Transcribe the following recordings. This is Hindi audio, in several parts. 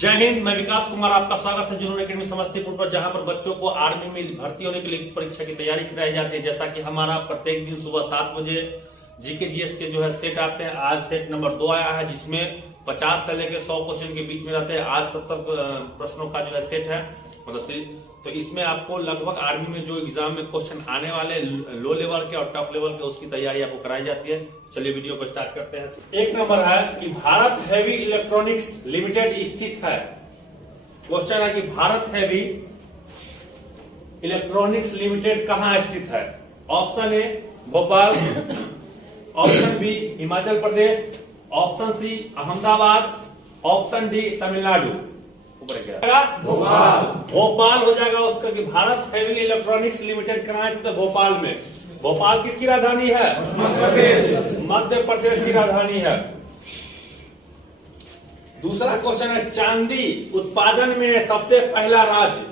जय हिंद, मैं विकास कुमार, आपका स्वागत है जुनून एकेडमी समस्तीपुर पर, जहां पर बच्चों को आर्मी में भर्ती होने के लिए परीक्षा की तैयारी कराई जाती है। जैसा कि हमारा प्रत्येक दिन सुबह 7 बजे जीके जीएस के जो है सेट आते हैं। आज सेट नंबर 2 आया है, जिसमें 50 से लेकर 100 क्वेश्चन के बीच में रहते हैं। आज 70 प्रश्नों का जो है सेट है, मतलब तो इसमें आपको लगभग आर्मी में जो एग्जाम में क्वेश्चन आने वाले लो लेवल के और टफ लेवल के, उसकी तैयारी आपको कराई जाती है। चलिए वीडियो को स्टार्ट करते हैं। एक नंबर है कि भारत हेवी इलेक्ट्रॉनिक्स लिमिटेड स्थित है। क्वेश्चन है कि भारत हेवी इलेक्ट्रॉनिक्स लिमिटेड कहां स्थित है। Option A Bhopal, option B Himachal Pradesh, option C Ahmedabad, option D Tamil Nadu. Bhopal. Bhopal हो जाएगा उसका कि भारत हेवी इलेक्ट्रॉनिक्स लिमिटेड कहां स्थित है। भोपाल में। भोपाल किसकी राजधानी है? मध्य प्रदेश की राजधानी है। दूसरा क्वेश्चन है चांदी उत्पादन में सबसे पहला राज्य,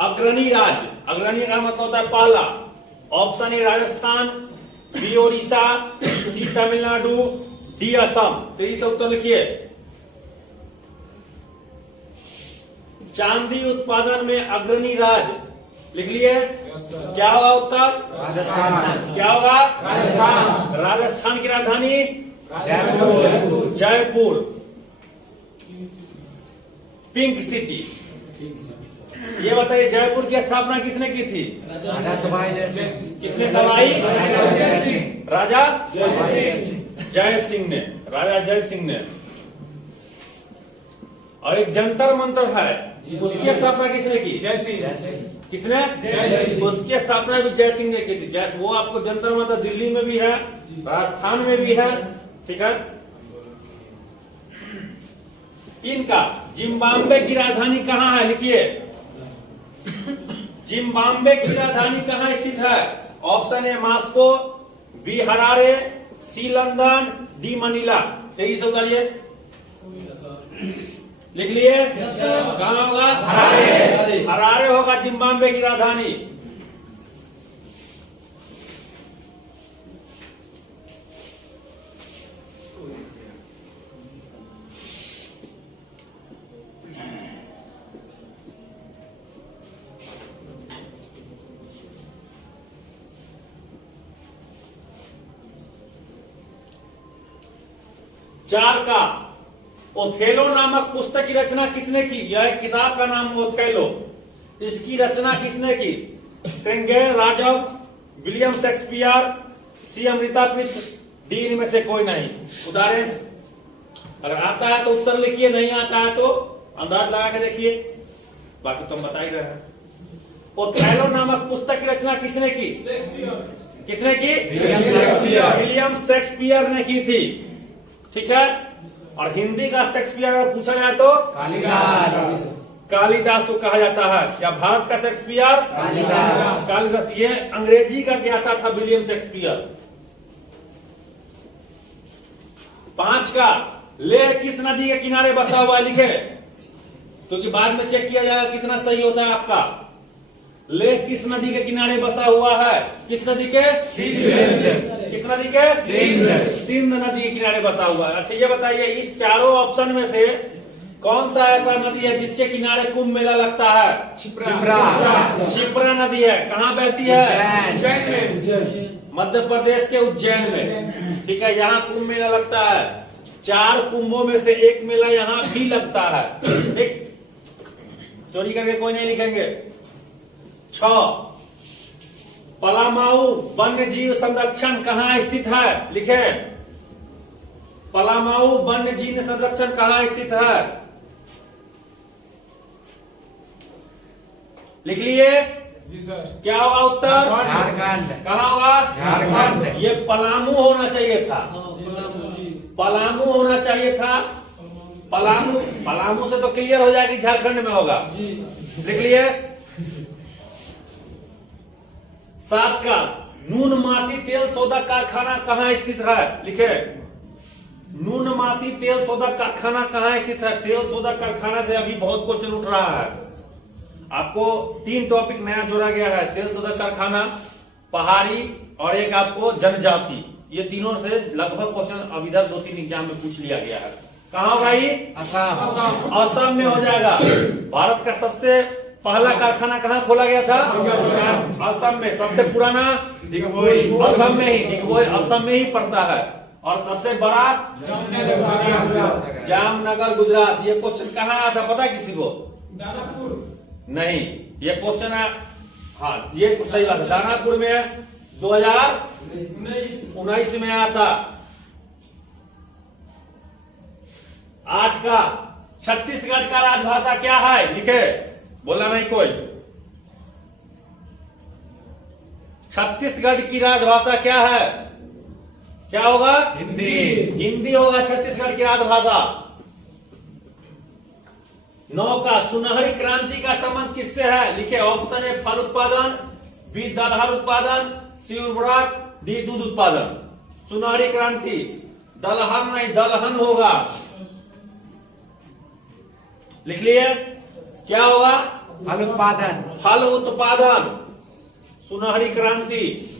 अग्रणी राज्य। अग्रणी का मतलब होता है पहला। Option A Rajasthan, B Odisha, C Tamil Nadu, D Assam. तेजी से उत्तर लिखिए। चांदी उत्पादन में अग्रणी राज्य लिख लिए। क्या होगा उत्तर? राजस्थान। क्या होगा? राजस्थान। राजस्थान की राजधानी जयपुर। जयपुर। Pink city. ये बताइए जयपुर की स्थापना किसने की थी? किसने? सवाई राजा जय सिंह ने। राजा जय सिंह ने। और एक जंतर मंतर है, उसकी स्थापना किसने की? जय सिंह। किसने? जय सिंह। उसकी स्थापना भी जय सिंह ने की थी। वो आपको जंतर मंतर दिल्ली में भी है, राजस्थान में भी है। ठीक है। इनका जिम्बाब्वे की राजधानी कहां है? लिखिए। जिम्बाब्वे की राजधानी कहां स्थित है? Option A Moscow, B Harare, C London, D Manila. तेजी से उतारिए। लिख लिए। कहां होगा? हरारे। हरारे होगा जिम्बाब्वे की राजधानी। चार का ओथेलो नामक पुस्तक की रचना किसने की? यह किताब का नाम ओथेलो। इसकी रचना किसने की? शेक्सपियर, राजव, विलियम शेक्सपियर, सी अमृता प्रीत, डी इनमें से कोई नहीं। उतारे। अगर आता है तो उत्तर लिखिए, नहीं आता है तो अंदाज लगा के देखिए, बाकी तुम बता ही रहे हैं। ओथेलो नामक पुस्तक की रचना किसने की? किसने की? विलियम शेक्सपियर ने की थी। ठीक है। और हिंदी का शेक्सपियर अगर पूछा जाए तो कालिदास को कहा जाता है। क्या भारत का शेक्सपियर? कालिदास। ये अंग्रेजी का कहता था विलियम शेक्सपियर। 5 का लेह किस नदी के किनारे बसा हुआ है? लिखे, क्योंकि बाद में चेक किया जाएगा कितना सही होता है आपका। लेह किस नदी के किनारे बसा हुआ है? किस नदी के? किस नदी के? सिंध नदी के किनारे बसा हुआ है। अच्छा ये बताइए, इस चारों ऑप्शन में से कौन सा ऐसा नदी है जिसके किनारे कुंभ मेला लगता है? क्षिप्रा नदी है। कहाँ बहती है? उज्जैन में। मध्य प्रदेश के उज्जैन में। ठीक है। यहाँ कुंभ मेला लगता है। 4 कुंभों में से एक मेला यहाँ भी लगता है। ठीक, चोरी करके कोई नहीं लिखेंगे। 6 पलामाऊ वन्य जीव संरक्षण कहां स्थित है? लिखे। पलामाऊ वन्य जीव संरक्षण कहां स्थित है? लिख लिए। जी सर। क्या होगा उत्तर? झारखंड। कहां होगा? झारखंड। ये पलामू होना चाहिए था। पलामू होना चाहिए था। पलामू। पलामू से तो क्लियर हो जाएगा कि झारखंड में होगा। लिख लिए। 7 का नूनमाती तेल शोधक कारखाना कहां स्थित है? लिखे। नूनमाती तेल शोधक कारखाना कहां स्थित है? तेल शोधक कारखाना से अभी बहुत क्वेश्चन उठ रहा है। आपको 3 टॉपिक नया जोड़ा गया है। तेल शोधक कारखाना, पहाड़ी और एक आपको जनजाति। ये तीनों से लगभग क्वेश्चन अब इधर 2-3 एग्जाम में पूछ लिया गया है। कहाँ भाई? असम असम में हो जाएगा। भारत का सबसे पहला कारखाना कहाँ खोला गया था? असम में। सबसे पुराना असम में ही, डिगबोई असम में ही पड़ता है। और सबसे बड़ा जामनगर गुजरात। ये क्वेश्चन कहाँ आया था पता किसी को? दानापुर नहीं, ये क्वेश्चन है, हाँ ये सही बात है, दानापुर में 2019 में आया था। 8 का छत्तीसगढ़ का राजभाषा क्या है? लिखे, बोला नहीं कोई। छत्तीसगढ़ की राजभाषा क्या है? क्या होगा? हिंदी हिंदी होगा छत्तीसगढ़ की राजभाषा। 9 का सुनहरी क्रांति का संबंध किससे है? लिखे, ऑप्शन ए फल उत्पादन, बी दलहन उत्पादन, सी उर्वरक, डी दूध उत्पादन। सुनहरी क्रांति दलहन नहीं, दलहन होगा। लिख लिए? क्या होगा? फल उत्पादन फल उत्पादन, सुनहरी क्रांति।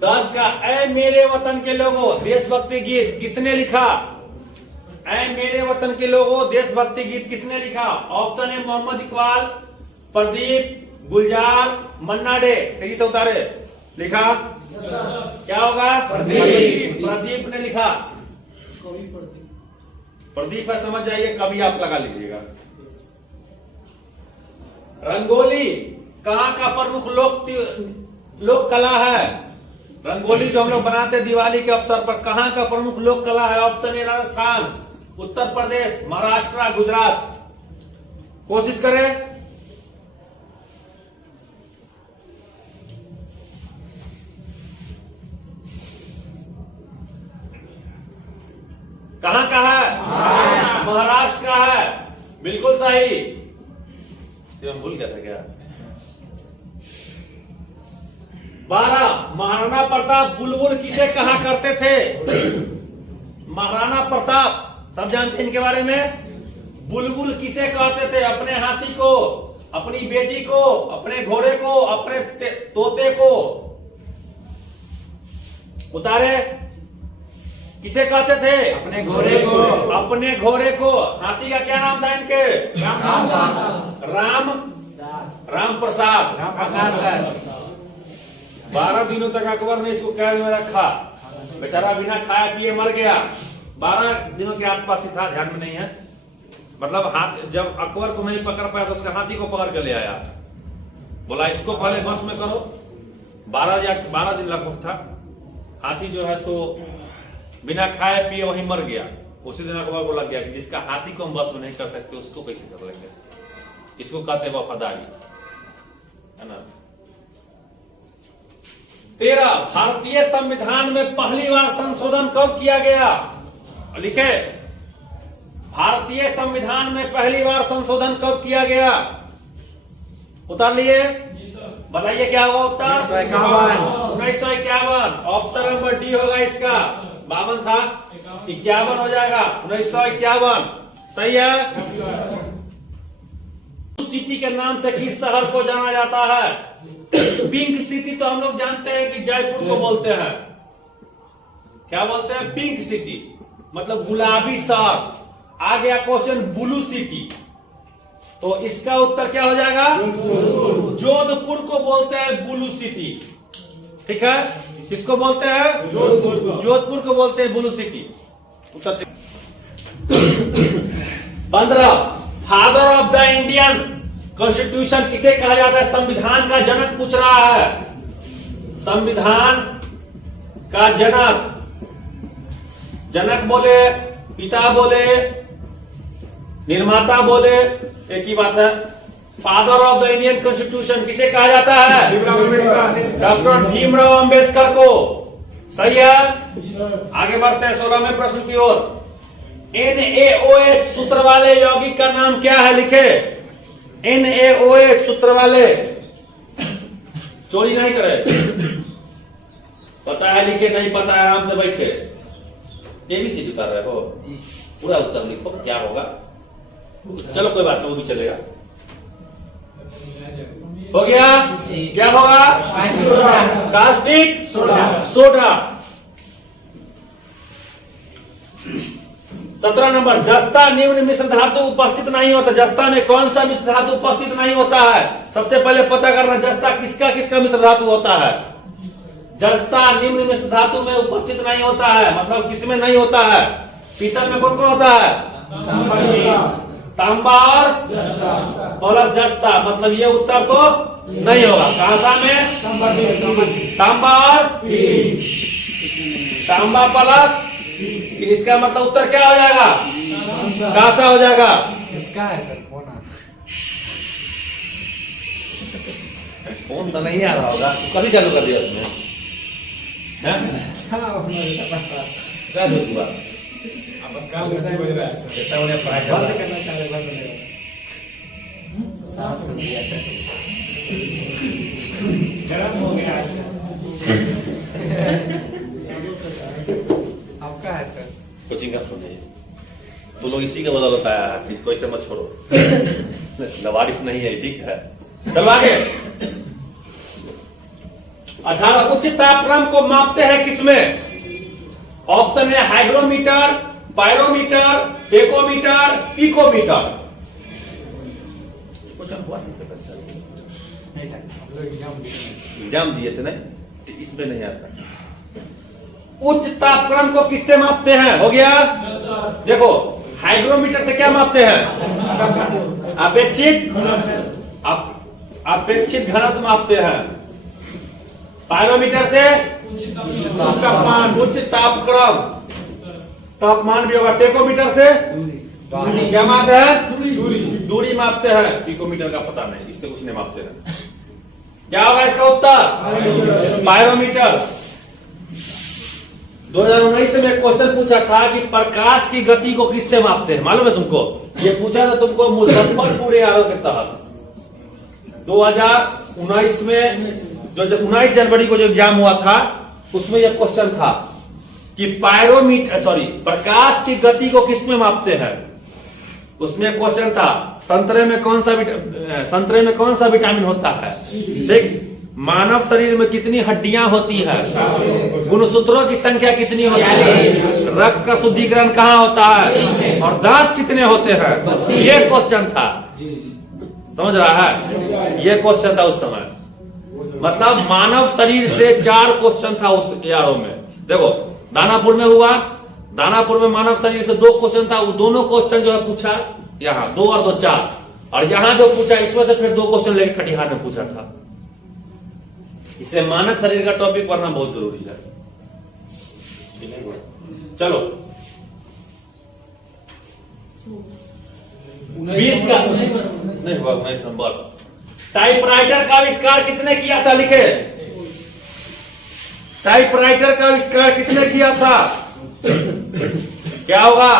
10 का ऐ मेरे वतन के लोगों देशभक्ति गीत किसने लिखा? ऐ मेरे वतन के लोगों देशभक्ति गीत किसने लिखा? Option A Mohammad Iqbal, Pradeep, Gulzar, Manna Dey. तेजी से उतारे। लिखा? क्या होगा? प्रदीप ने लिखा। प्रदीप है, समझ जाइए, कभी आप लगा लीजिएगा। रंगोली कहाँ का प्रमुख लोक कला है? रंगोली जो हम लोग बनाते हैं दिवाली के अवसर पर, कहाँ का प्रमुख लोक कला है? Option A Rajasthan, Uttar Pradesh, Maharashtra, Gujarat. कोशिश करें। कहाँ का है? महाराष्ट्र का है। बिल्कुल सही। हम भूल गया था क्या? 12 महाराणा प्रताप बुलबुल किसे कहा करते थे? महाराणा प्रताप सब जानते हैं इनके बारे में। बुलबुल किसे कहते थे? अपने हाथी को, अपनी बेटी को, अपने घोड़े को, अपने तोते को। उतारे। किसे कहते थे? अपने घोड़े को। अपने घोड़े को। हाथी का क्या नाम था इनके? राम प्रसाद सर। 12 दिनों तक अकबर ने इसको कैद में रखा। बेचारा बिना खाए पिए मर गया। 12 दिनों के आसपास ही था, ध्यान में नहीं है। मतलब हाथ, जब अकबर को नहीं पकड़ पाया तो उसके हाथी को पकड़ कर ले आया। बोला इसको पहले बस में करो। 12 दिन लगभग था। हाथी जो है सो बिना खाए पिए वहीं मर गया। उसी दिन अकबर को लग गया कि जिसका हाथी को हम बस में नहीं कर सकते उसको कैसे कर लेंगे। इसको कहते हैं वफादारी, है ना। 13 भारतीय संविधान में पहली बार संशोधन कब किया गया? लिखे, भारतीय संविधान में पहली बार संशोधन कब किया गया? उतार लिए? बताइए क्या होगा उत्तर? 1951। ऑप्शन नंबर डी होगा इसका। 52 था, 51 हो जाएगा। 1951 सही है। सिटी के नाम से किस शहर को जाना जाता है? पिंक सिटी तो हम लोग जानते हैं कि जयपुर को बोलते हैं। क्या बोलते हैं? पिंक सिटी मतलब गुलाबी शहर। आ गया क्वेश्चन ब्लू सिटी, तो इसका उत्तर क्या हो जाएगा? जोधपुर को बोलते हैं ब्लू सिटी। ठीक है, किसको बोलते हैं? जोधपुर को बोलते हैं blue city. Uttar 15 father of the Indian constitution किसे कहा जाता है? संविधान का जनक पूछ रहा है। संविधान का जनक। जनक बोले, पिता बोले, निर्माता बोले, एक ही बात है। Father of the Indian constitution किसे कहा जाता है? डॉक्टर भीमराव अंबेडकर को। सही है। आगे बढ़ते हैं 16वें प्रश्न की ओर। NaOH सूत्र वाले यौगिक का नाम क्या है? लिखे, NaOH सूत्र वाले। चोरी नहीं करे। पता है लिखे, नहीं पता है आराम से बैठे। ABC उतार रहे हो? पूरा उत्तर लिखो, क्या होगा? चलो कोई बात नहीं, वो भी चलेगा। हो गया। क्या होगा? Caustic soda. 17 नंबर, जस्ता निम्न मिश्र धातु उपस्थित नहीं होता। जस्ता में कौन सा मिश्र धातु उपस्थित नहीं होता है? सबसे पहले पता करना जस्ता किसका किसका मिश्र धातु होता है। जस्ता निम्न मिश्र धातु में उपस्थित नहीं होता है, मतलब किसमें नहीं होता है? पीतल में कौन कौन होता है? तांबा और प्लस जस्ता, मतलब ये उत्तर तो नहीं होगा। कांसा में तांबा और तांबा प्लस, इसका मतलब उत्तर क्या हो जाएगा? कांसा हो जाएगा। इसका है सर फोन फोन तो नहीं आ रहा होगा, तो कभी चालू कर दिया उसमें? क्या दोस्त हुआ? काम कितना उन्हें पढ़ाई कर रहा है? करना चाह रहे बंद नहीं साफ सुन दिया गरम हो गया आपका है सर। कोचिंग का फोन है, तो लोग इसी का बदल होता है, इसको ऐसे मत छोड़ो। लवारिस नहीं है, ठीक है। चलो आगे। 18 उच्च तापक्रम को मापते हैं किसमें? ऑप्शन है hygrometer, pyrometer, tachometer, picometer. Question हुआ था इससे पहले? नहीं था, हम लोग एग्जाम दिए थे ना, तो इसमें नहीं आता। उच्च तापक्रम को किससे मापते हैं? हो गया। देखो, हाइग्रोमीटर से क्या मापते हैं? अपेक्षित घनत्व मापते हैं। पायरोमीटर से उच्च तापक्रम, तापमान भी होगा। टेकोमीटर से क्या मापते हैं? दूरी मापते हैं। पिकोमीटर का पता नहीं, इससे कुछ नहीं मापते हैं। क्या होगा इसका उत्तर? पायरोमीटर। 2019 में क्वेश्चन पूछा था कि प्रकाश की गति को किससे मापते हैं, मालूम है तुमको? ये पूछा था तुमको मुजफ्फरपुर एआरओ के तहत। 2019 में जो 19 जनवरी को जो एग्जाम हुआ था, उसमें यह क्वेश्चन था कि प्रकाश की गति को किसमें मापते हैं। उसमें क्वेश्चन था संतरे में कौन सा विटामिन होता है। देख, मानव शरीर में कितनी हड्डियां होती है, गुणसूत्रों की संख्या कितनी होती है, रक्त का शुद्धिकरण कहाँ होता है, और दांत कितने होते हैं। ये क्वेश्चन था, समझ रहा है? ये क्वेश्चन था उस समय। मतलब मानव शरीर से 4 क्वेश्चन था उस एआरओ में। देखो, दानापुर में हुआ, दानापुर में मानव शरीर से 2 क्वेश्चन था। वो दोनों क्वेश्चन जो है पूछा यहाँ 2 और 2 4, और यहाँ जो पूछा इसमें से फिर 2 क्वेश्चन लेकर कटिहार में पूछा था। इसे मानव शरीर का टॉपिक पढ़ना बहुत जरूरी है। चलो 20 का नहीं हुआ, 19 नंबर। टाइपराइटर का आविष्कार किसने किया था? लिखे, टाइपराइटर का आविष्कार किसने किया था? क्या होगा?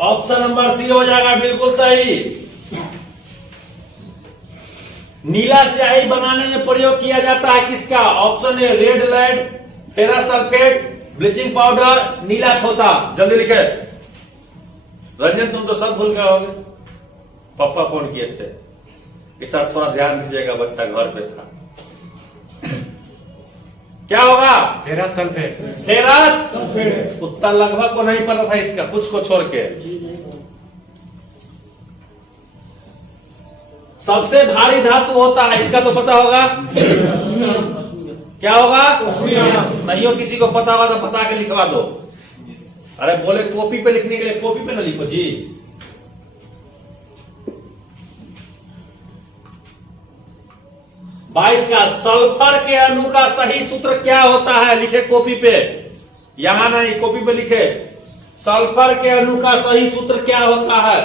ऑप्शन नंबर सी हो जाएगा, बिल्कुल सही। नीला स्याही बनाने में प्रयोग किया जाता है किसका? Option A red lead, ferrous sulphate, bleaching powder, नीला थोथा। जल्दी लिखे। रंजन, तुम तो सब भूल गए होंगे। पापा कौन किए थे? इस बार थोड़ा ध्यान दीजिएगा, बच्चा घर पे था। क्या होगा? Ferrous sulphate. Ferrous sulphate. उत्तर लगभग को नहीं पता था इसका, कुछ को छोड़ के। सबसे भारी धातु होता है, इसका तो पता होगा। क्या होगा? नहीं हो किसी को पता होगा तो बता के लिखवा दो। अरे बोले कॉपी पे लिखने के लिए कॉपी पे ना लिखो जी। बाईस का सल्फर के अणु का सही सूत्र क्या होता है? लिखे कॉपी पे, यहां नहीं, कॉपी पे लिखे। सल्फर के अणु का सही सूत्र क्या होता है?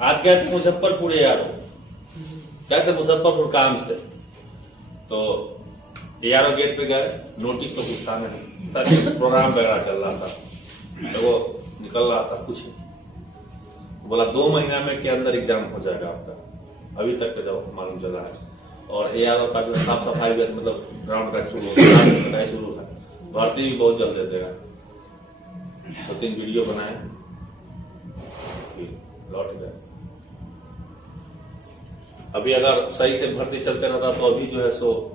आज गए थे मुजफ्फरपुर यारो, गए थे मुजफ्फरपुर काम से, तो यारो गेट पे गए, नोटिस तो कुछ था नहीं, सर प्रोग्राम वगैरह चल रहा था, तो वो निकल रहा था कुछ, बोला 2 महीना में के अंदर एग्जाम हो जाएगा आपका। अभी तक तो जब मालूम चला है। और एआरओ का जो साफ सफाई मतलब ग्राउंड का शुरू है, भर्ती भी बहुत जल्द दे देगा। 2-3 वीडियो बनाए, फिर लौट गए। अभी अगर सही से भर्ती चलते रहता तो अभी जो है सो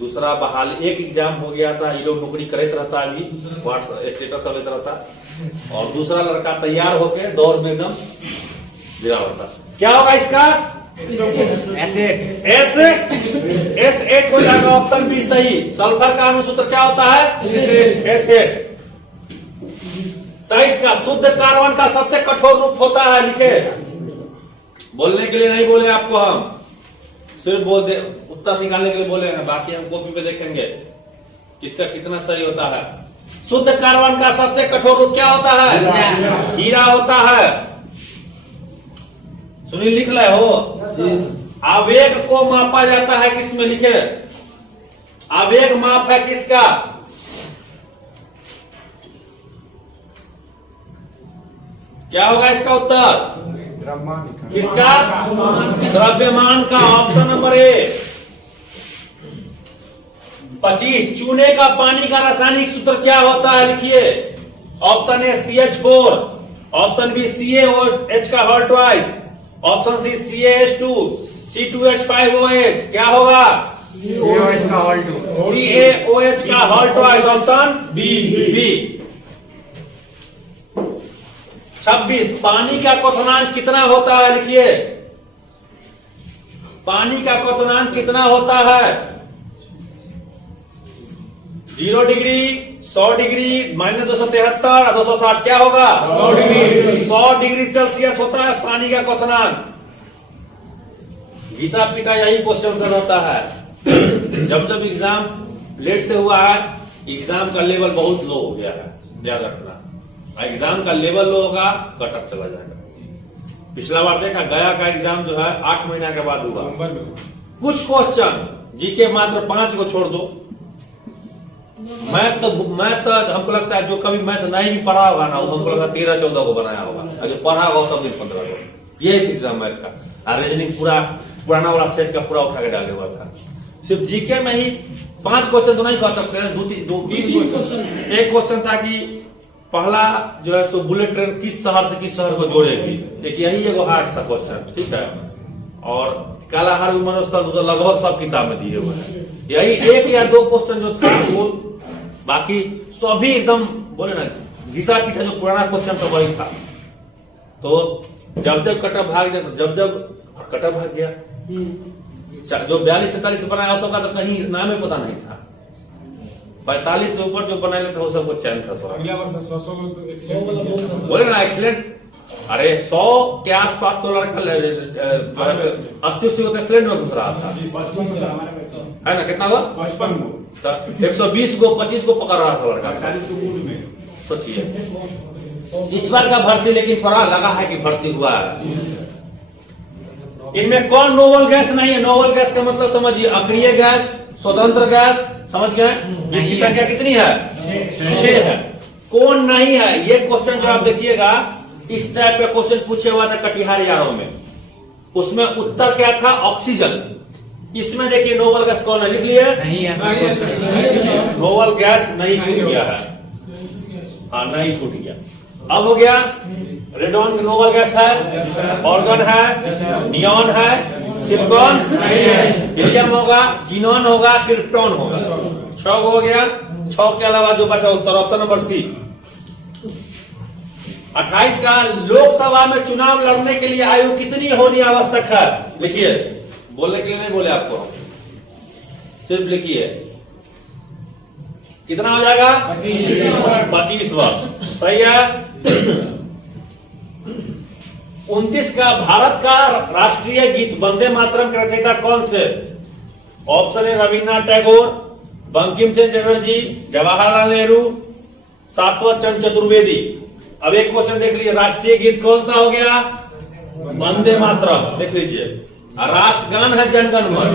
दूसरा बहाल एक एग्जाम हो गया था, ये लोग नौकरी करते रहता, अभी व्हाट्सएप स्टेटस चलते रहता, और दूसरा लड़का तैयार होके दौड़ में एकदम गिरा रहता। क्या होगा इसका? S8 हो जाएगा ऑप्शन बी सही। सल्फर का अनुसूत्र क्या होता है? S8। 23 का शुद्ध कार्बन का सबसे कठोर रूप होता है, लिखे। बोलने के लिए नहीं बोले आपको, हम सिर्फ बोल दे, उत्तर निकालने के लिए बोले हैं, बाकी हम कॉपी पे देखेंगे किसका कितना सही होता है। शुद्ध कार्बन का सबसे कठोर रूप क्या होता है? हीरा होता है। सुनिए, लिख ले हो। आवेग को मापा जाता है किसमें, लिखे। आवेग माप है किसका? क्या होगा इसका उत्तर? किसका? द्रव्यमान का, ऑप्शन नंबर ए। 25 चूने का पानी का रासायनिक सूत्र क्या होता है, लिखिए। Option A CH4, option B CaOH का whole twice, option C CaH2, C2H5OH। क्या होगा? CaOH का होल 2, CaOH का होल ट्वाइस, ऑप्शन बी। 26 पानी का क्वथनांक कितना होता है, लिखिए। पानी का क्वथनांक कितना होता है? 0 डिग्री, 100 डिग्री, -273 और 260। क्या होगा? 100 डिग्री। 100 डिग्री सेल्सियस होता है पानी का क्वथनांक। घिसा पीटा यही क्वेश्चन से रहता है। जब जब एग्जाम लेट से हुआ है, एग्जाम का लेवल बहुत लो हो गया है, याद रखना। एग्जाम का लेवल लो होगा, कटअप चला जाएगा। पिछला बार देखा, गया का एग्जाम जो है 8 महीना के बाद हुआ। कुछ क्वेश्चन जीके मात्र 5 को छोड़ दो। मैथ तो हमको लगता है जो कभी मैथ नहीं भी पढ़ा होगा ना, हमको लगता है 13-14 को बनाया होगा, और जो पढ़ा होगा सब दिन 15 को। ये एग्जाम मैथ का रीजनिंग पूरा पुराना वाला सेट का पूरा उठा के डाले हुआ था। सिर्फ जीके में ही 5 क्वेश्चन तो नहीं कर सकते हैं, 2-3 क्वेश्चन। एक क्वेश्चन था कि पहला जो है सो बुलेट ट्रेन किस शहर से किस शहर को जोड़ेगी, एक यही एगो हार्ड था क्वेश्चन, ठीक है। और कालाहार मनोस्थल तो लगभग सब किताब में दिए हुए हैं। यही 1 या 2 क्वेश्चन जो था वो, बाकी सभी एकदम बोले ना घिसा पीटा जो पुराना क्वेश्चन था वही था। तो जब जब कटअप भाग गया, जब कटअप भाग गया, जो 42-43 बनाया उसका तो कहीं नाम ही पता नहीं था। 45 से ऊपर जो बनाए थे वो सबको चैन था। अगला वर्ष 100 को तो एक्सीलेंट बोले ना एक्सीलेंट। अरे 100 के आसपास तो लड़का 80-80 को तो एक्सीलेंट में घुस रहा था, है ना। कितना हुआ? 55 को, 120 को 25 को पकड़ रहा था लड़का। 40 को गुड में। सोचिए इस बार का भर्ती लेकिन थोड़ा लगा है कि भर्ती हुआ है। इनमें कौन नोबल गैस नहीं है? नोबल गैस का मतलब समझिए, अक्रिय गैस, स्वतंत्र गैस, समझ गए? जिसकी संख्या कितनी है? 6 है। कौन नहीं है? ये क्वेश्चन जो आप देखिएगा, इस टाइप का क्वेश्चन पूछे हुआ था कटिहार यारों में, उसमें उत्तर क्या था? ऑक्सीजन। इसमें देखिए नोबल गैस कौन है, लिख लिए? नोबल गैस नहीं छूट गया है, हाँ नहीं छूट गया। अब हो गया रेडॉन नोबल गैस है, ऑर्गन है, नियॉन है, सिलिकॉन, हीलियम होगा, जीनॉन होगा, क्रिप्टॉन होगा। 6 हो गया। 6 के अलावा जो बचा उत्तर ऑप्शन नंबर सी। 28 का लोकसभा में चुनाव लड़ने के लिए आयु कितनी होनी आवश्यक है? लिखिए, बोलने के लिए नहीं बोले आपको, सिर्फ लिखिए। कितना हो जाएगा? 25 वर्ष। सही है। 29 का भारत का राष्ट्रीय गीत वंदे मातरम के रचयिता कौन थे? ऑप्शन ए रविन्द्रनाथ टैगोर, बंकिम चंद्र चटर्जी, जवाहरलाल नेहरू, शाश्वत चंद्र चतुर्वेदी। अब एक क्वेश्चन देख लीजिए, राष्ट्रीय गीत कौन सा हो गया? वंदे मातरम। देख लीजिए, राष्ट्रगान है जनगण मन,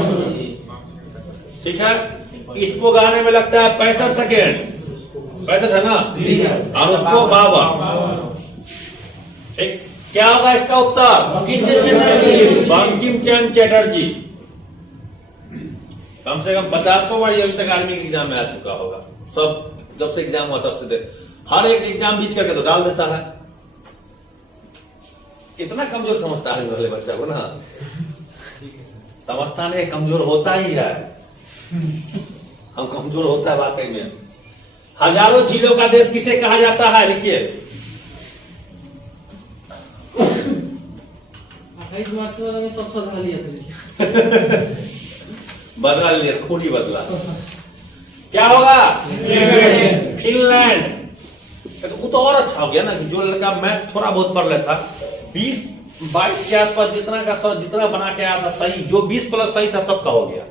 ठीक है। इसको गाने में लगता है 65 सेकेंड, 65 है ना, और उसको 52। ठीक, क्या होगा इसका उत्तर? बंकिम चंद्र चटर्जी। कम से कम 50 बार अभी तक आर्मी के एग्जाम में आ चुका होगा। सब जब से एग्जाम हुआ तब से देख, हर एक एग्जाम बीच करके तो डाल देता है। इतना कमजोर समझता है बच्चा को ना। समझता नहीं, कमजोर होता ही है। हम कमजोर होता है वाकई में। हजारों झीलों का देश किसे कहा जाता है? लिखिए। 28 मार्च वाला में सब सधा लिया था। बदला लिया, खून ही बदला। क्या होगा? फिनलैंड। तो वो तो और अच्छा हो गया ना कि जो लड़का मैथ थोड़ा बहुत पढ़ लेता, 20-22 के आसपास जितना बना के आया था सही, जो 20 प्लस सही था सबका हो गया।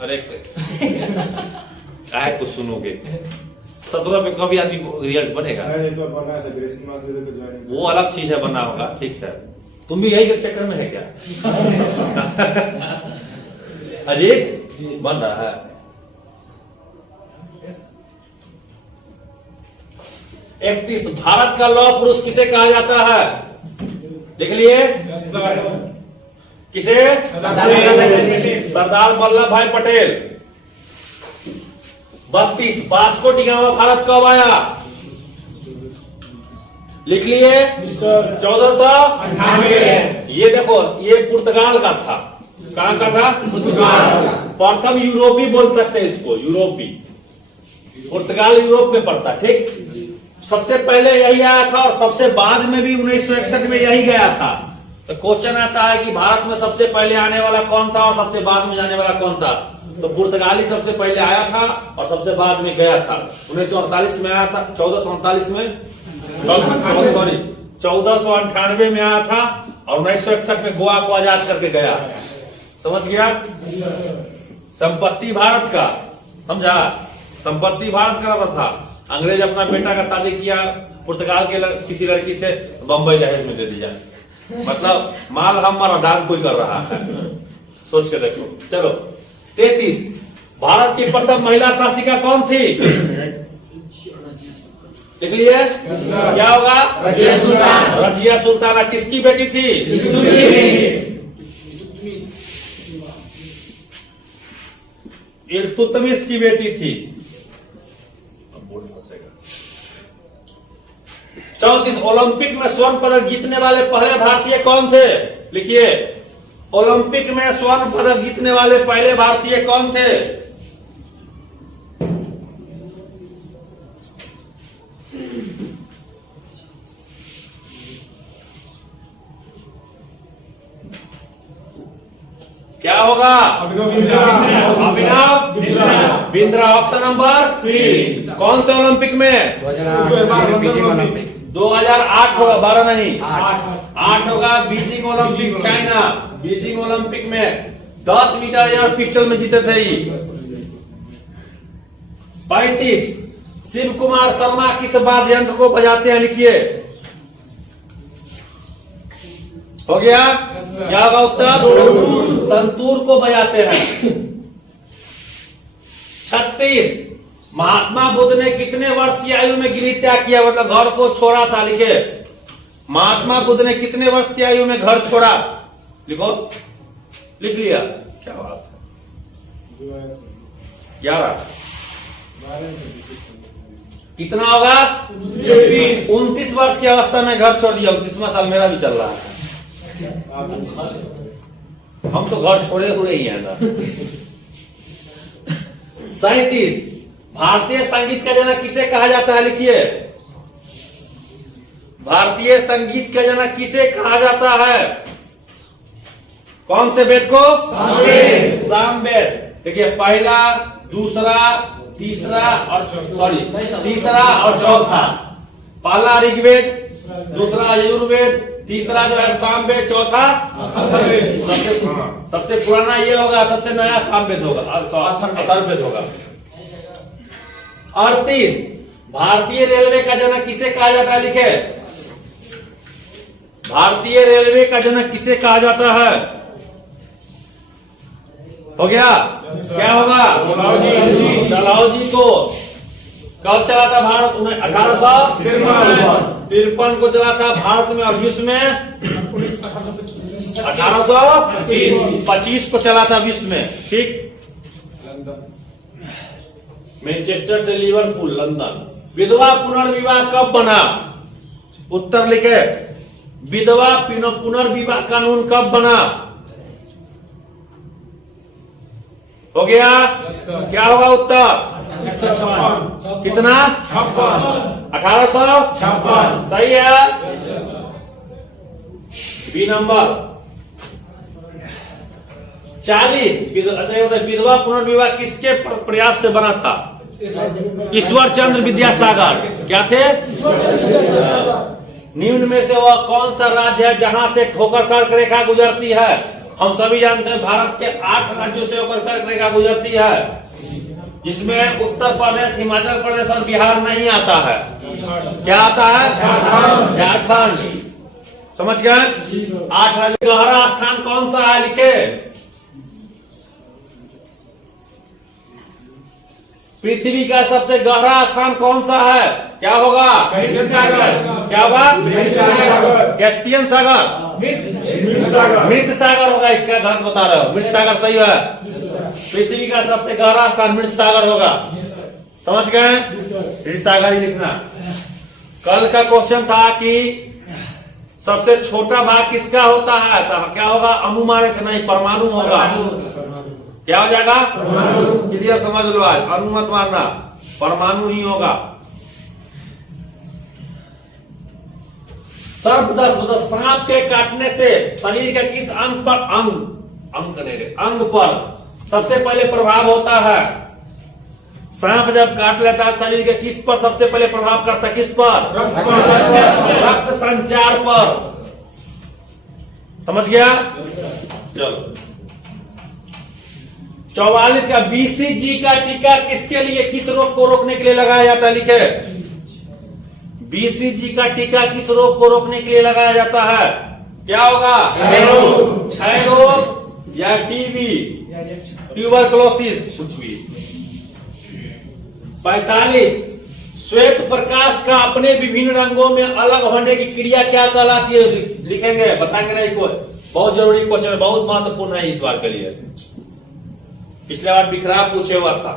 अरे काहे कुछ सुनोगे, 17 पे कभी आदमी रिजल्ट बनेगा? वो अलग चीज है, बना होगा, ठीक है। तुम भी यही के चक्कर में है क्या? अजीत बन रहा है। एक 31 भारत का लौह पुरुष किसे कहा जाता है? देख लिए। किसे? सरदार वल्लभ भाई Patel. 32 Vasco D gamma Bharat कब आया? लिख लिए। 1498। ये देखो, ये पुर्तगाल का था। कहां का था? पुर्तगाल। प्रथम यूरोपी बोल सकते हैं इसको, यूरोपी। पुर्तगाल यूरोप में पड़ता, ठीक। सबसे पहले यही आया था और सबसे बाद में भी 1961 में यही गया था। तो क्वेश्चन आता है कि भारत में सबसे पहले आने वाला कौन था और सबसे बाद में जाने वाला कौन था? तो पुर्तगाली सबसे पहले आया था और सबसे बाद में गया था। 1948 में आया था, 1448 में, सॉरी 1498 में आया था और 1961 में गोवा को आजाद करके गया। समझ गया? संपत्ति भारत का, समझा? संपत्ति भारत का था। अंग्रेज अपना बेटा का शादी किया पुर्तगाल के किसी लड़की से, बंबई दहेज में दे दिया। मतलब माल हम और अदान कोई कर रहा है। सोच के देखो। चलो 33 भारत की प्रथम महिला शासिका कौन थी? लिख लिए। क्या होगा? रजिया सुल्तान। रजिया सुल्ताना किसकी बेटी थी? इल्तुतमिश की बेटी थी। 34 ओलंपिक में स्वर्ण पदक जीतने वाले पहले भारतीय कौन थे? लिखिए। ओलंपिक में स्वर्ण पदक जीतने वाले पहले भारतीय कौन थे? क्या होगा? Abhinav Bindra. Option number C. कौन से ओलंपिक में? 2008 होगा, 12 नहीं, 8 होगा। Beijing Olympic, China. Beijing Olympic में 10 मीटर एयर पिस्टल में जीते थे। 35 शिव कुमार शर्मा किस वाद्य यंत्र को बजाते हैं? लिखिए। हो गया? क्या होगा उत्तर? संतूर को बजाते हैं। 36 महात्मा बुद्ध ने कितने वर्ष की आयु में गृह त्याग किया, मतलब घर को छोड़ा था? लिखे। महात्मा बुद्ध ने कितने वर्ष की आयु में घर छोड़ा? लिखो। लिख लिया। क्या बात है? 11। कितना होगा? 29 वर्ष की अवस्था में घर छोड़ दिया। 29वां साल मेरा भी चल रहा है। हम तो घर छोड़े हुए ही हैं ना। 37 भारतीय संगीत का जनक किसे कहा जाता है? लिखिए। भारतीय संगीत का जनक किसे कहा जाता है? कौन से वेद को? सामवेद। देखिए, पहला, दूसरा, तीसरा और तीसरा और चौथा। पहला ऋग्वेद, दूसरा यजुर्वेद, तीसरा जो है सामवेद, चौथा सबसे पुराना ये होगा, सबसे नया सामवेद होगा, अथर्ववेद होगा। 38 भारतीय रेलवे का जनक किसे कहा जाता है? लिखे। भारतीय रेलवे का जनक किसे कहा जाता है? हो गया? क्या होगा? डलहौजी को। कब चला था भारत? 1853 को चला था भारत में और विश्व में 1825 को चला था विश्व में, ठीक। मैनचेस्टर से लिवरपूल, लंदन। विधवा पुनर्विवाह कब बना? उत्तर लिखे। विधवा पुनर्विवाह कानून कब बना? हो गया? क्या होगा उत्तर? 156 कितना? 1856 सही है। बी नंबर 40 अच्छा ये बताइए, विधवा पुनर्विवाह किसके प्रयास से बना था? ईश्वर चंद्र विद्यासागर। क्या थे? निम्न में से वह कौन सा राज्य है जहां से होकर कर्क रेखा गुजरती है? हम सभी जानते हैं भारत के 8 राज्यों से होकर कर्क रेखा गुजरती है, जिसमें उत्तर प्रदेश, हिमाचल प्रदेश और बिहार नहीं आता है। क्या आता है? झारखंड। समझ गए? 8 राज्य। गहरा स्थान कौन सा है? लिखे। पृथ्वी का सबसे गहरा स्थान कौन सा है? क्या होगा? कैस्पियन सागर। क्या होगा? कैस्पियन सागर। कैस्पियन सागर। मृत सागर होगा। इसका गलत बता रहे हो। मृत सागर सही है। पृथ्वी का सबसे गहरा स्थान मृत सागर होगा। समझ गए? मृत सागर ही लिखना। कल का क्वेश्चन था कि सबसे छोटा भाग किसका होता है? तो क्या होगा? अणु मारे थे, नहीं परमाणु होगा। क्या हो जाएगा? क्लियर समझ लो। आज अणु मत मारना, परमाणु ही होगा। सर्पदंश सांप के काटने से शरीर के किस अंग पर अंग पर सबसे पहले प्रभाव होता है? सांप जब काट लेता है शरीर के किस पर सबसे पहले प्रभाव करता है? किस पर? रक्त संचार पर। समझ गया? चलो 44 का बीसीजी का टीका किसके लिए, किस रोग को रोकने के लिए लगाया जाता है? लिखे। बीसीजी का टीका किस रोग को रोकने के लिए लगाया जाता है? क्या होगा? क्षय रोग या टीबी, ट्यूबरकुलोसिस, कुछ भी। 45 श्वेत प्रकाश का अपने विभिन्न रंगों में अलग होने की क्रिया क्या कहलाती है? लिखेंगे, बताएंगे नहीं कोई। बहुत जरूरी क्वेश्चन है, बहुत महत्वपूर्ण है इस बार के लिए। पिछले बार बिखरा पूछे हुआ था।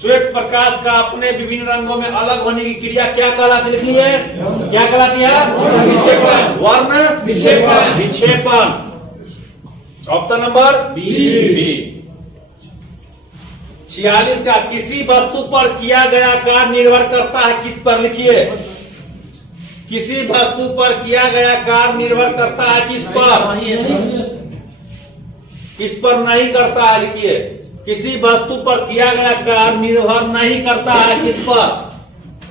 श्वेत प्रकाश का अपने विभिन्न रंगों में अलग होने की क्रिया क्या कहलाती है? क्या कहलाती है? वर्ण विक्षेपण। Option number B. 46 का किसी वस्तु पर किया गया कार्य निर्भर करता है किस पर? लिखिए। किसी वस्तु पर किया गया कार्य निर्भर करता है किस पर? किस पर नहीं करता है? लिखिए। किसी वस्तु पर किया गया कार्य निर्भर नहीं करता है किस पर?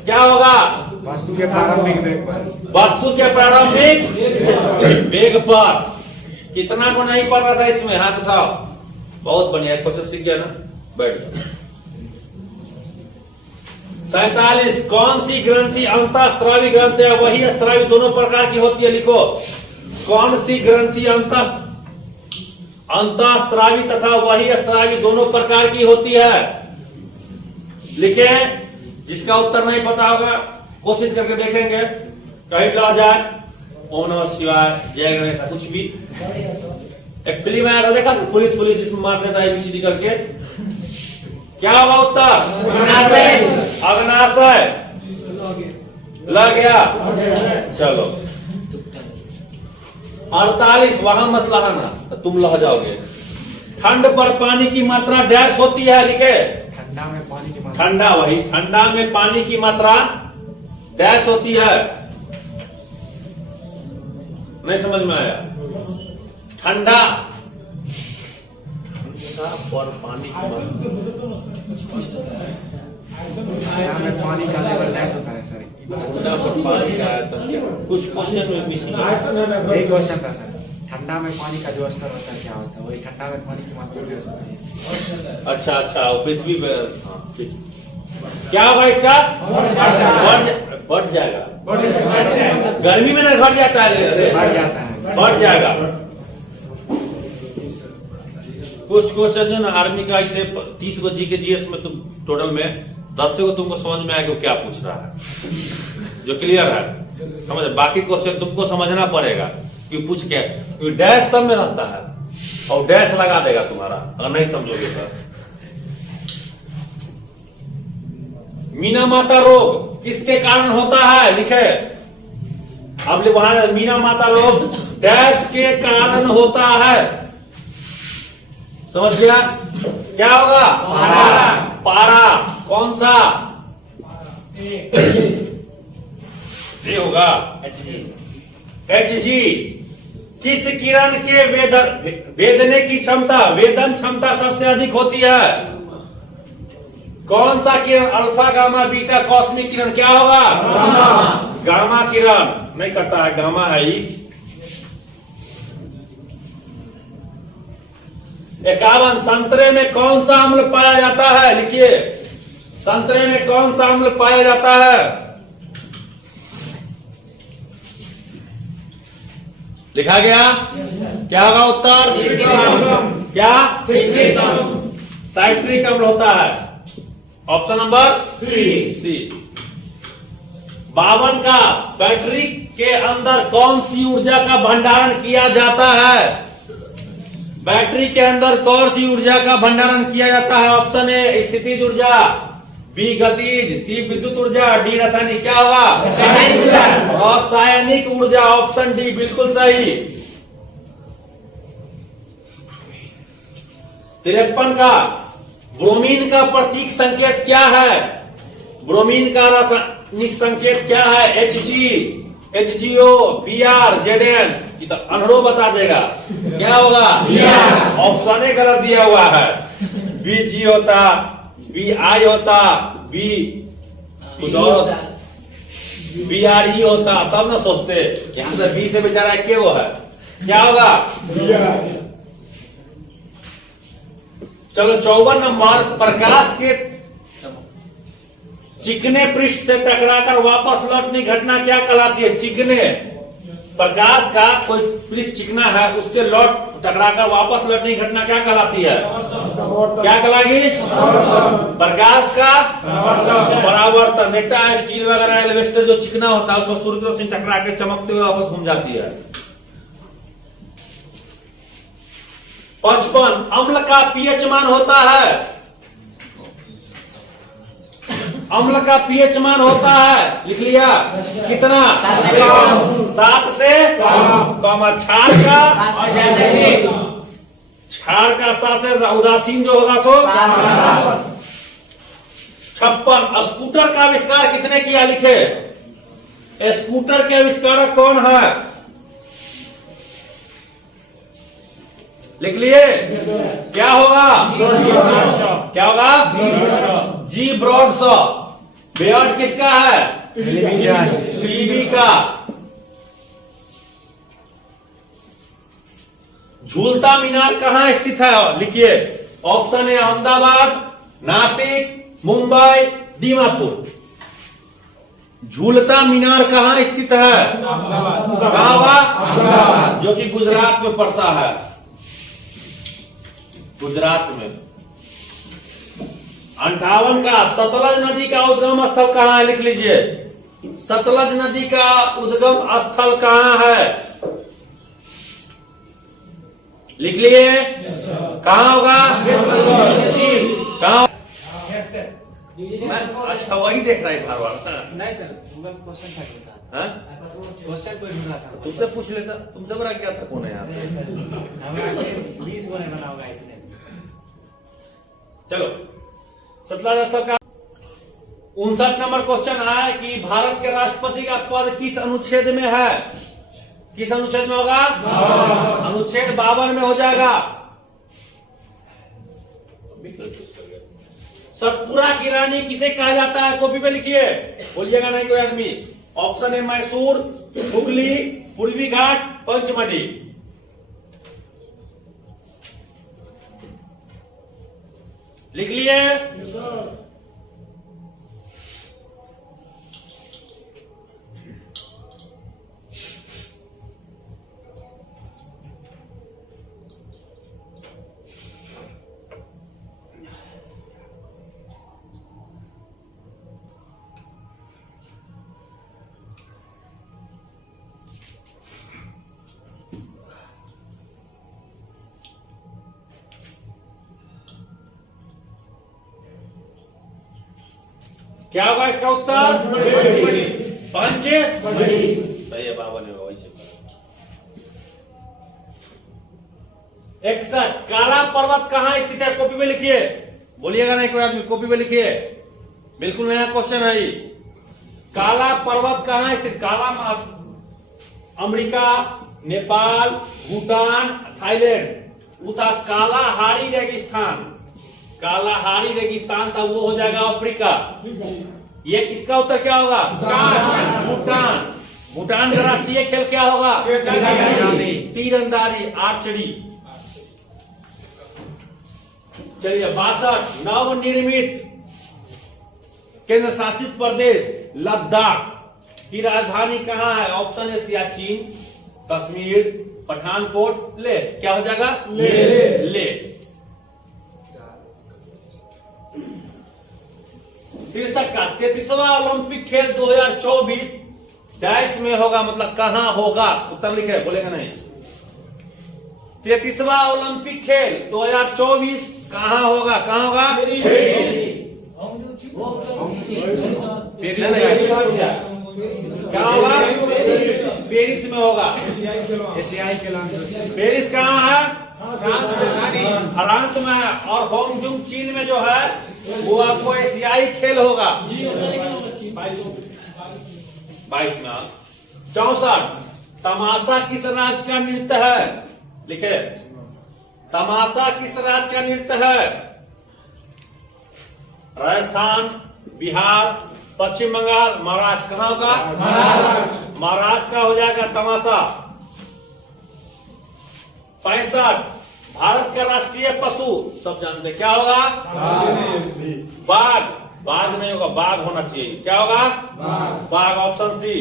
क्या होगा? वस्तु के प्रारंभिक वेग पर। वस्तु के प्रारंभिक वेग पर। कितना को नहीं पता था इसमें? हाथ उठाओ। बहुत बढ़िया क्वेश्चन सीख गया ना। बैठ। 47 कौन सी ग्रंथि अंतःस्रावी ग्रंथि या वही स्रावी दोनों प्रकार की होती है? लिखो। कौन सी ग्रंथि अंतःस्रावी तथा वही स्रावी दोनों प्रकार की होती है? लिखे। जिसका उत्तर नहीं पता होगा कोशिश करके देखेंगे, कहीं ला जाए। ओम नमः शिवाय, जय गणेश, कुछ भी। एक फिल्म आया था, देखा था? पुलिस इसमें मार देता है एबीसीडी करके। क्या होगा उत्तर? अग्नाशय। लग गया? चलो 48 वहां मत लगाना, तुम लह जाओगे। ठंड पर पानी की मात्रा डैश होती है? लिखे। ठंडा में पानी की मात्रा। ठंडा, वही ठंडा में पानी की मात्रा डैश होती है। नहीं समझ में आया? ठंडा पर पानी की मात्रा, ठंडा में पानी का लेवल डैश होता है सर। ठंडा पर पानी का कुछ क्वेश्चन में मिसिंग है। यही क्वेश्चन था सर। ठंडा में पानी का जो स्तर होता है क्या होता है? वही ठंडा में पानी की मात्रा डैश होती है। अच्छा वो पृथ्वी पे। हाँ ठीक। क्या होगा इसका? बढ़ जाएगा। गर्मी में ना घट जाता है? बढ़ जाता है। बढ़ जाएगा। कुछ क्वेश्चन जो ना आर्मी का ऐसे 30 को जीके जीएस में तुम टोटल में 10 से को तुमको समझ में आएगा क्या पूछ रहा है, जो क्लियर है समझ। बाकी क्वेश्चन तुमको समझना पड़ेगा कि पूछ के, क्योंकि डैश सब में रहता है और डैश लगा देगा तुम्हारा अगर नहीं समझोगे तो। मीना माता रोग किसके कारण होता है? लिखे। अब वहां मीना माता रोग डैश के कारण होता है। समझ गया? क्या होगा? पारा। कौन सा? ये होगा Hg। किस किरण के वेदने की क्षमता, वेदन क्षमता सबसे अधिक होती है? कौन सा किरण? अल्फा, गामा, बीटा, कॉस्मिक किरण। क्या होगा? गामा किरण। नहीं करता है, गामा है ही। 51। संतरे में कौन सा अम्ल पाया जाता है? लिखिए, संतरे में कौन सा अम्ल पाया जाता है? लिखा गया? क्या होगा उत्तर? क्या? साइट्रिक अम्ल होता है। ऑप्शन नंबर सी। 52 का बैटरी के अंदर कौन सी ऊर्जा का भंडारण किया जाता है? बैटरी के अंदर कौन सी ऊर्जा का भंडारण किया जाता है? ऑप्शन ए स्थितिज ऊर्जा, बी गतिज, सी विद्युत ऊर्जा, डी रासायनिक। क्या होगा? रासायनिक ऊर्जा। ऑप्शन डी बिल्कुल सही। 53 का ब्रोमीन का प्रतीक संकेत क्या है? ब्रोमीन का रासायनिक संकेत क्या है? Hg, HgO, Br, Zn। ये तो अनहरो बता देगा। क्या होगा? ऑप्शन ए गलत दिया हुआ है। Bg होता, Bi होता, B कुछ और होता, Bre होता, तब ना सोचते। यहां से बी से बेचारा के वो है। क्या होगा? चलो 54 नंबर। प्रकाश के चिकने पृष्ठ से टकराकर वापस लौटने की घटना क्या कहलाती है? चिकने प्रकाश का कोई पृष्ठ चिकना है, उससे टकराकर वापस लौटने की घटना क्या कहलाती है? क्या कहलागी? प्रकाश का परावर्तन। देखता है स्टील वगैरह एल्वेस्टर जो चिकना होता है, उसको सूर्य की रोशनी टकरा के चमकते हुए वापस घूम जाती है। 55 अम्ल का पीएच मान होता है। अम्ल का पीएच मान होता है, लिख लिया, कितना? 7 से कम। क्षार का? क्षार का 7 से उदासीन जो होगा सो 56। स्कूटर का आविष्कार किसने किया? लिखे, स्कूटर के आविष्कारक कौन है? लिख लिए? क्या होगा? क्या होगा? जी ब्रॉडशॉ। बेयर्ड किसका है? टीवी का। झूलता मीनार कहां स्थित है? लिखिए, ऑप्शन ए अहमदाबाद, नासिक, मुंबई, दीमापुर। झूलता मीनार कहां स्थित है? कहां होगा? जो कि गुजरात में पड़ता है। गुजरात में। 58 का सतलज नदी का उद्गम स्थल कहां है? लिख लीजिए, सतलज नदी का उद्गम स्थल कहां है? लिख लिए? कहां होगा? कहां? अच्छा वही देख रहा है बार बार। नहीं सर, मैं क्वेश्चन था क्वेश्चन कोई ढूंढ रहा था। तुमसे पूछ लेता, तुमसे बड़ा क्या था? कौन है यहाँ? हमें 20 को नहीं बना होगा इतने। चलो, सतलज स्थल का 59 नंबर क्वेश्चन है कि भारत के राष्ट्रपति का पद किस अनुच्छेद में है? किस अनुच्छेद में होगा? अनुच्छेद 52 में हो जाएगा। सतपुरा की रानी किसे कहा जाता है? कॉपी पे लिखिए, बोलिएगा नहीं कोई आदमी। ऑप्शन ए मैसूर, हुगली, पूर्वी घाट, पंचमढ़ी। लिख लिए? क्या होगा इसका उत्तर? पंच सही है, 52 में वही। 61 काला पर्वत कहाँ स्थित है? कॉपी में लिखिए, बोलिएगा ना एक बार आदमी, कॉपी में लिखिए, बिल्कुल नया क्वेश्चन है ये। काला पर्वत कहाँ स्थित? काला अमेरिका, नेपाल, भूटान, थाईलैंड। वो था कालाहारी रेगिस्तान, कालाहारी रेगिस्तान था, वो हो जाएगा अफ्रीका। ये किसका उत्तर क्या होगा? भूटान। भूटान का राष्ट्रीय खेल क्या होगा? तीरंदाजी, आर्चरी। चलिए 62 नवनिर्मित केंद्र शासित प्रदेश लद्दाख की राजधानी कहाँ है? ऑप्शन है सियाचिन, कश्मीर, पठानकोट, ले। क्या हो जाएगा? ले। 63 का 33वां ओलंपिक खेल 2024 डैश में होगा, मतलब कहां होगा? उत्तर लिखे, बोलेगा नहीं। 33वां ओलंपिक खेल 2024 कहां होगा? कहां होगा? क्या होगा? पेरिस में होगा। एशियाई खेलों पेरिस कहाँ है? फ्रांस में है। और होंगजुंग चीन में जो है वो आपको एशियाई खेल होगा 22 में। 64 तमाशा किस राज्य का नृत्य है? लिखे, तमाशा किस राज्य का नृत्य है? राजस्थान, बिहार, पश्चिम बंगाल, महाराष्ट्र। कहाँ होगा? महाराष्ट्र का हो जाएगा तमाशा। 65 भारत का राष्ट्रीय पशु सब जानते हैं, क्या होगा? बाघ। बाघ नहीं होगा, बाघ होना चाहिए। क्या होगा? बाघ, ऑप्शन सी।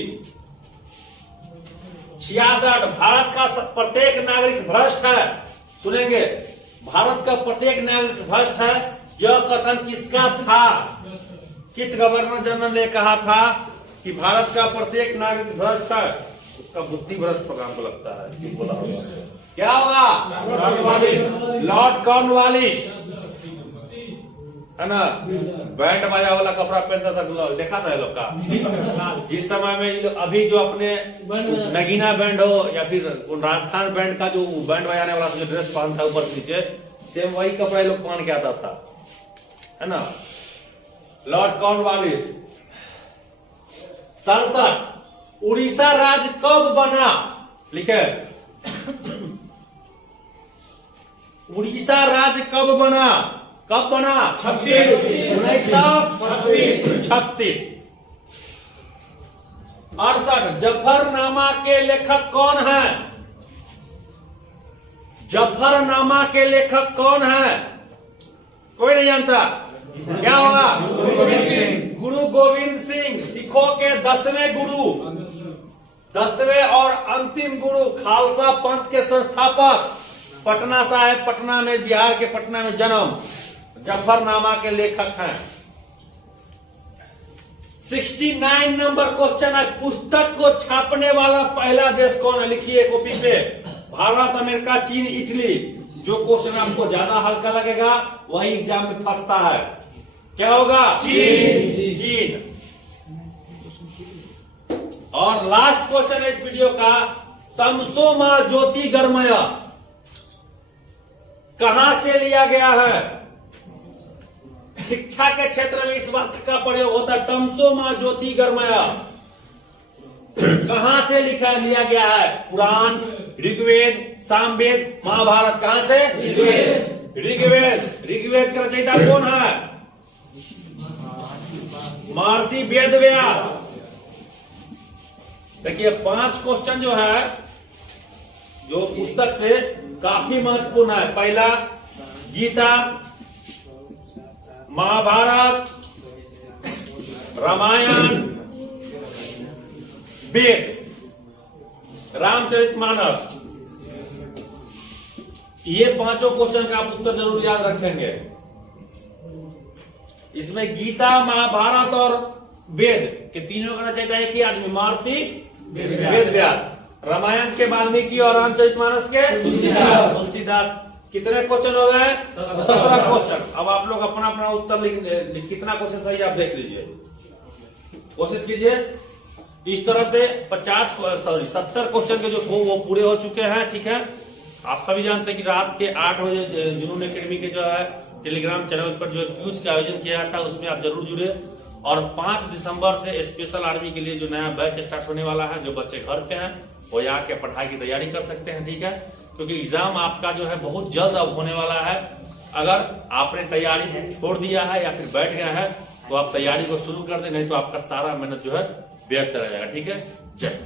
66 भारत का प्रत्येक नागरिक भ्रष्ट है। सुनेंगे, भारत का प्रत्येक नागरिक भ्रष्ट है, यह कथन किसका था? किस गवर्नर जनरल ने कहा था कि भारत का प्रत्येक नागरिक भ्रष्ट है? उसका बुद्धि भ्रष्ट प्रोग्राम को लगता है कि बोला होगा। क्या होगा? लॉर्ड कॉर्नवालिस, है ना? बैंड बाजा वाला कपड़ा पहनता था, देखा था ये लोग का। जिस समय में ये लोग अभी जो अपने नगीना बैंड हो या फिर राजस्थान बैंड का जो बैंड बजाने वाला जो ड्रेस पहनता है ऊपर से नीचे, सेम वही कपड़ा ये लोग पहन के आता था, है ना? Lord Cornwallis. 67 उड़ीसा राज्य कब बना? लिखे, उड़ीसा राज्य कब बना? कब बना? 1936। 68 जफरनामा के लेखक कौन है? जफरनामा के लेखक कौन है? कोई नहीं जानता। क्या होगा? गुरु गोविंद सिंह, सिखों के 10वें गुरु, 10वें और अंतिम गुरु, खालसा पंथ के संस्थापक, पटना साहिब, पटना में, बिहार के पटना में जन्म, जफरनामा के लेखक हैं। 69 नंबर क्वेश्चन है, पुस्तक को छापने वाला पहला देश कौन है? लिखिए कॉपी पे। भारत, अमेरिका, चीन, इटली। जो क्वेश्चन आपको ज्यादा हल्का लगेगा वही एग्जाम में फंसता है। क्या होगा? चीन। और लास्ट क्वेश्चन है इस वीडियो का, तमसो मां ज्योतिर्गमय कहां से लिया गया है? शिक्षा के क्षेत्र में इस वाक्य का प्रयोग होता है, तमसो मां ज्योतिर्गमय। कहां से लिया गया है? पुराण, ऋग्वेद, सामवेद, महाभारत। कहां से? ऋग्वेद। ऋग्वेद का रचयिता कौन है? महर्षि वेदव्यास। देखिए 5 क्वेश्चन जो है जो पुस्तक से काफी महत्वपूर्ण है। पहला गीता, महाभारत, रामायण, वेद, रामचरितमानस। ये 5 क्वेश्चन का आप उत्तर जरूर याद रखेंगे। इसमें गीता, महाभारत और वेद के तीनों का रचयिता एक ही आदमी, महर्षि वेदव्यास। रामायण के वाल्मीकि और रामचरितमानस के तुलसीदास। कितने क्वेश्चन हो गए? 17 क्वेश्चन। अब आप लोग अपना अपना उत्तर कितना क्वेश्चन सही आप देख लीजिए, कोशिश कीजिए। इस तरह से 70 क्वेश्चन के जो वो पूरे हो चुके हैं। ठीक है, आप सभी जानते हैं कि रात के 8 बजे जुनून एकेडमी के जो है टेलीग्राम चैनल पर जो क्यूज का आयोजन किया जाता है उसमें आप जरूर जुड़े। और 5 दिसंबर से स्पेशल आर्मी के लिए जो नया बैच स्टार्ट होने वाला है, जो बच्चे घर पे हैं वो यहाँ के पढ़ाई की तैयारी कर सकते हैं, ठीक है, क्योंकि एग्जाम आपका जो है बहुत जल्द अब होने वाला है। अगर आपने तैयारी छोड़ दिया है या फिर बैठ गया है तो आप तैयारी को शुरू कर दें, नहीं तो आपका सारा मेहनत जो है व्यर्थ चला जाएगा, ठीक है। जय